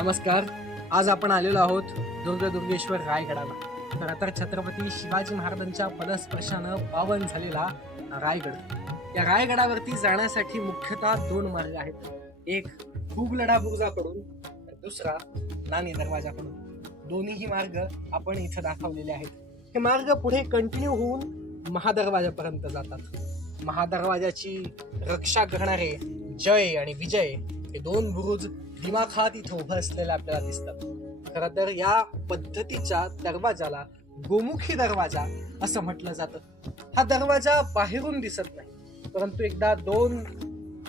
नमस्कार. आज आपण आलेलो आहोत दुर्गेश्वर रायगडाला. तर आता छत्रपती शिवाजी महाराजांच्या पदस्पर्शानं पावन झालेला रायगड. या रायगडावरती जाण्यासाठी मुख्यतः दोन मार्ग आहेत. एक खूबलढा बुरुजाकडून, तर दुसरा नाणी दरवाजाकडून. दोन्हीही मार्ग आपण इथं दाखवलेले आहेत. हे मार्ग पुढे कंटिन्यू होऊन महादरवाजापर्यंत जातात. महादरवाजाची रक्षा करणारे जय आणि विजय हे दोन बुरुज दिमाखात इथं उभं असलेले आपल्याला दिसतात. खरं तर या पद्धतीच्या दरवाजाला गोमुखी दरवाजा असं म्हटलं जातं. हा दरवाजा बाहेरून दिसत नाही, परंतु एकदा दोन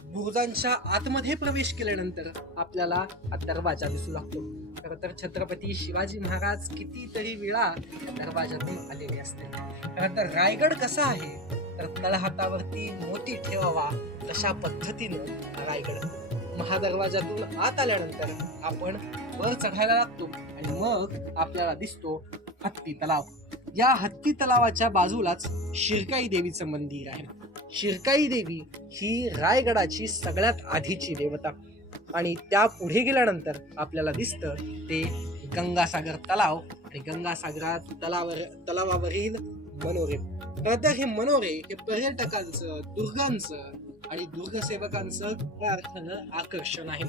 बुरुजांच्या आतमध्ये प्रवेश केल्यानंतर आपल्याला हा दरवाजा दिसू लागतो. खरं तर छत्रपती शिवाजी महाराज कितीतरी वेळा या दरवाजातून आलेले असते. खरं तर रायगड कसा आहे, तर तळहातावरती मोती ठेवावा तशा पद्धतीनं रायगड. महादरवाजातून आत आल्यानंतर आपण वर चढायला लागतो आणि मग आपल्याला दिसतो हत्ती तलाव. या हत्ती तलावाच्या बाजूलाच शिरकाई देवीचं मंदिर आहे. शिरकाई देवी ही रायगडाची सगळ्यात आधीची देवता आणि त्या पुढे गेल्यानंतर आपल्याला दिसतं ते गंगासागर तलाव आणि गंगासागरात तलावावरील मनोरे. खरं तर हे मनोरे हे पर्यटकांचं, दुर्गांचं आणि दुर्गसेवकांचं खऱ्या अर्थानं आकर्षण आहे.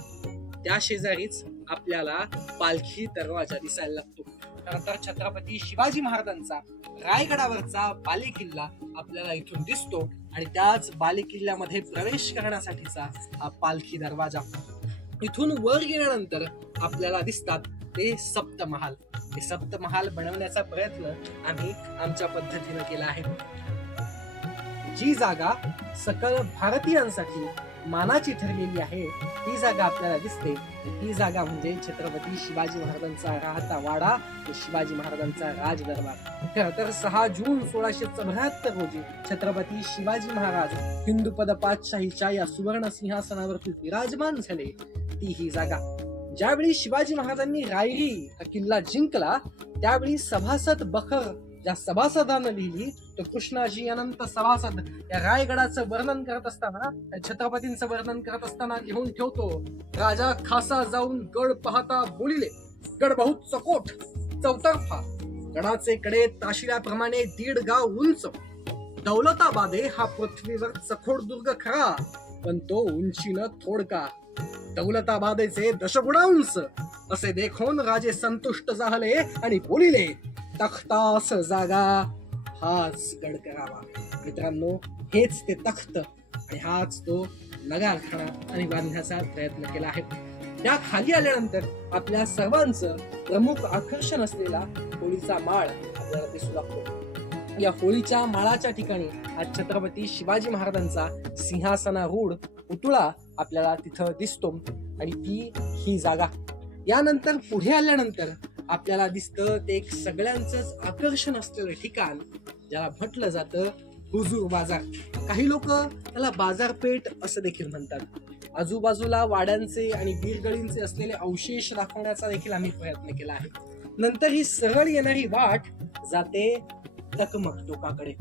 त्या शेजारीच आपल्याला पालखी दरवाजा दिसायला लागतो. खरं तर छत्रपती शिवाजी महाराजांचा रायगडावरचा बालेकिल्ला आपल्याला इथून दिसतो आणि त्याच बालेकिल्ल्यामध्ये प्रवेश करण्यासाठीचा हा पालखी दरवाजा. इथून वर गेल्यानंतर आपल्याला दिसतात ते सप्तमहाल. हे सप्तमहाल बनवण्याचा प्रयत्न आम्ही आमच्या पद्धतीनं केला आहे. जी जागा सकल भारतीयांसाठी मानाची ठरलेली आहे ती जागा आपल्याला दिसते. ती जागा म्हणजे छत्रपती शिवाजी महाराजांचा राहता वाडा, शिवाजी महाराजांचा राजदरबार. खरं तर 6 जून 1674 रोजी छत्रपती शिवाजी महाराज हिंदुपद पातशाहीच्या या सुवर्ण सिंहासनावरती विराजमान झाले ती ही जागा. ज्यावेळी शिवाजी महाराजांनी रायरी हा किल्ला जिंकला त्यावेळी सभासद बखर ज्या सभासदानं लिहिली, तर कृष्णाजी अनंत सभासद या रायगडाचं वर्णन करत असताना, छत्रपतींचं वर्णन करत असताना लिहून ठेवतो, राजा खासा जाऊन गड पाहता बोलिले, गड बहुत चकोट चौतर्फा, गडाचे कडे ताशिल्याप्रमाणे 1.5 गाव उंच, दौलताबादे हा पृथ्वीवर चखोड दुर्ग खरा, पण तो उंचीनं थोडका, दौलताबादेचे दशगुणांश असे देखून राजे संतुष्ट झाले आणि बोलिले, तख्तास जागा हाच गड करावा. मित्रांनो, हेच ते तख्त आणि हाच तो नगारखाना आणि बांधण्याचा प्रयत्न केला आहे. त्या खाली आल्यानंतर आपल्या सर्वांचं प्रमुख आकर्षण असलेला होळीचा माळ आपल्याला दिसू लागतो. या होळीच्या माळाच्या ठिकाणी आज छत्रपती शिवाजी महाराजांचा सिंहासनारूढ पुतळा आपल्याला तिथं दिसतो आणि ती ही जागा. यानंतर पुढे आल्यानंतर आपल्याला दिसतं ते एक सगळ्यांचंच आकर्षण असलेलं ठिकाण ज्याला म्हटलं जातं हुजूर बाजार. काही लोक त्याला बाजारपेठ असं देखील म्हणतात. आजूबाजूला वाड्यांचे आणि वीरगळींचे असलेले अवशेष दाखवण्याचा देखील आम्ही प्रयत्न केला आहे. नंतर ही सरळ येणारी वाट जाते टकमक टोकाकडे.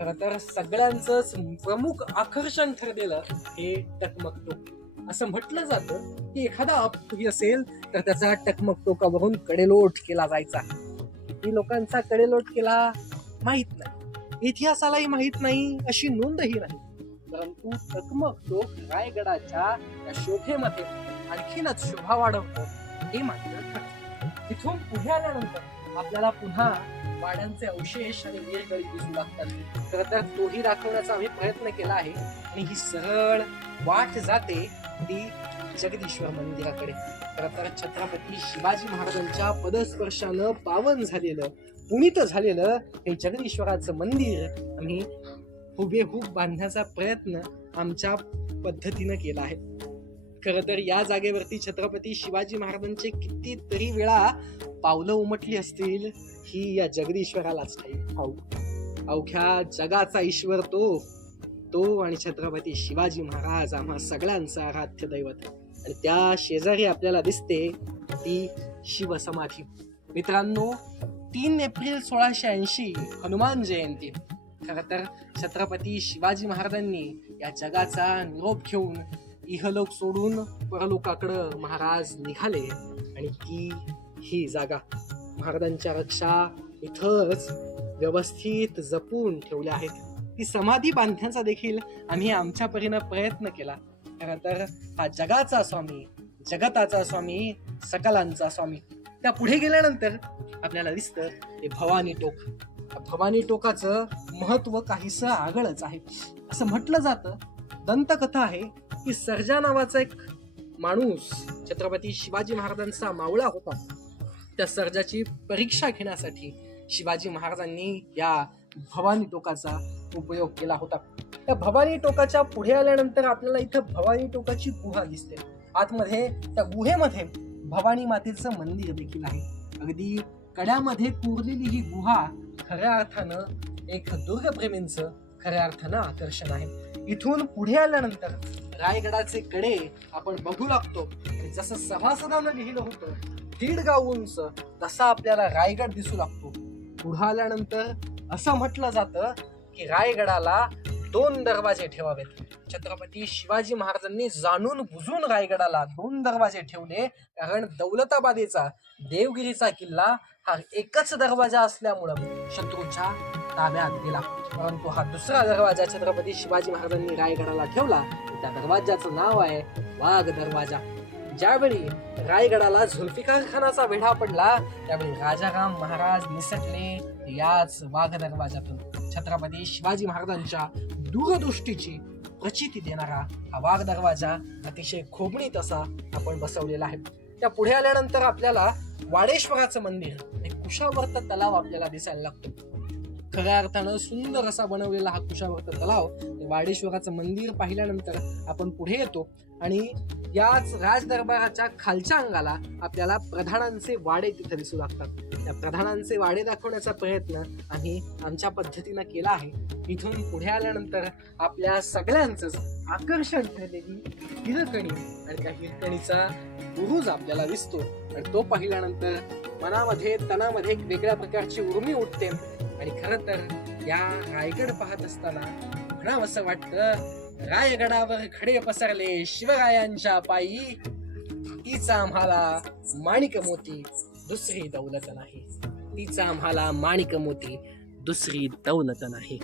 खरं तर सगळ्यांचंच प्रमुख आकर्षण ठरलेलं हे टकमक टोक. असं म्हटलं जातं की एखादा अपघात असेल तर त्याचा टकमक टोकावरून कडेलोट केला जायचा. किती लोकांचा कडेलोट केला माहित नाही, इतिहासालाही माहित नाही, अशी नोंदही नाही. परंतु टकमक टोक रायगडाच्या या शोभेमध्ये आणखीनच शोभा वाढवतो हे मात्र ठरतं. तिथून पुढे आल्यानंतर आपल्याला पुन्हा वाड्यांचे अवशेष आणि वीरगळी दिसू लागतात. खरं तर तोही दाखवण्याचा आम्ही प्रयत्न केला आहे आणि ही सरळ वाट जाते ती जगदीश्वर मंदिराकडे. खरं तर छत्रपती शिवाजी महाराजांच्या पदस्पर्शानं पावन झालेलं, पुनीत झालेलं हे जगदीश्वराचं मंदिर आम्ही हुबेहूब बांधण्याचा प्रयत्न आमच्या पद्धतीनं केला आहे. खरं तर या जागेवरती छत्रपती शिवाजी महाराजांचे कितीतरी वेळा पावलं उमटली असतील ही या जगदीश्वरालाच ठाऊक. अवघ्या जगाचा ईश्वर तो आणि छत्रपती शिवाजी महाराज आम्हा सगळ्यांचं आराध्य दैवत. आणि त्या शेजारी आपल्याला दिसते ती शिवसमाधी. मित्रांनो, 3 एप्रिल 1680 हनुमान जयंती. खरं तर छत्रपती शिवाजी महाराजांनी या जगाचा निरोप घेऊन इहलोक सोडून परलोकाकडं महाराज निघाले आणि ही जागा महाराजांच्या रक्षा इथंच व्यवस्थित जपून ठेवल्या आहेत. ती समाधी बांधण्याचा देखील आम्ही आमच्या परीनं प्रयत्न केला. खरं तर हा जगाचा स्वामी, जगताचा स्वामी, सकलांचा स्वामी. त्या पुढे गेल्यानंतर आपल्याला दिसतं हे भवानी टोक. भवानी टोकाचं महत्व काहीसं आगळंच आहे. असं म्हटलं जातं, दंतकथा आहे की सर्जा नावाचा एक माणूस छत्रपती शिवाजी महाराजांचा मावळा होता. त्या सर्जाची परीक्षा घेण्यासाठी शिवाजी महाराजांनी या भवानी टोकाचा उपयोग केला होता. त्या भवानी टोकाच्या पुढे आल्यानंतर आपल्याला इथं भवानी टोकाची गुहा दिसते. आतमध्ये त्या गुहेमध्ये भवानी मातेचं मंदिर देखील आहे. अगदी कड्यामध्ये कोरलेली ही गुहा खऱ्या अर्थानं एक दुर्गप्रेमींचं खऱ्या अर्थानं आकर्षण आहे. इथून पुढे आल्यानंतर रायगडाचे कडे आपण बघू लागतो. जसं सभासदानं लिहिलं होतं 1.5 गाव उंच, तसा आपल्याला रायगड दिसू लागतो. पुढे आल्यानंतर असं म्हटलं जातं की रायगडाला 2 दरवाजे ठेवावेत. छत्रपती शिवाजी महाराजांनी जाणून बुजून रायगडाला 2 दरवाजे ठेवले, कारण दौलताबादेचा देवगिरीचा किल्ला हा एकच दरवाजा असल्यामुळं शत्रूच्या ताब्यात गेला. परंतु हा दुसरा दरवाजा छत्रपती शिवाजी महाराजांनी रायगडाला ठेवला. त्या दरवाजाचं नाव आहे वाघ दरवाजा. ज्यावेळी रायगडाला जुल्फिकार खानाचा वेढा पडला, त्यावेळी राजाराम महाराज निसटले याच वाघ दरवाजातून. छत्रपती शिवाजी महाराजांच्या दूरदृष्टीची प्रचिती देणारा हा वाघ दरवाजा अतिशय खोबणीत असा आपण बसवलेला आहे. त्या पुढे आल्यानंतर आपल्याला वाडेश्वराचं मंदिर, एक कुशावर्त तलाव आपल्याला दिसायला लागतो. खऱ्या अर्थानं सुंदर असा बनवलेला हा कुशावर्त तलाव, वाडेश्वराचं मंदिर पाहिल्यानंतर आपण पुढे येतो आणि याच राजदरबाराच्या खालच्या अंगाला आपल्याला प्रधानांचे वाडे तिथे दिसू लागतात. त्या प्रधानांचे वाडे दाखवण्याचा प्रयत्न आम्ही आमच्या पद्धतीनं केला आहे. इथून पुढे आल्यानंतर आपल्या सगळ्यांचंच आकर्षण ठरलेली हिरकणी आणि त्या हिरकणीचा बुरुज आपल्याला दिसतो. आणि तो पाहिल्यानंतर मनामध्ये तनामध्ये एक वेगळ्या प्रकारची उर्मी उठते. आणि खरं तर या रायगड पाहत असताना म्हणावं असं वाटतं, रायगडावर खडे पसरले शिवरायांच्या पायी, तीच आम्हाला माणिक मोती दुसरी दौलत नाही. तीच आम्हाला माणिक मोती दुसरी दौलत नाही.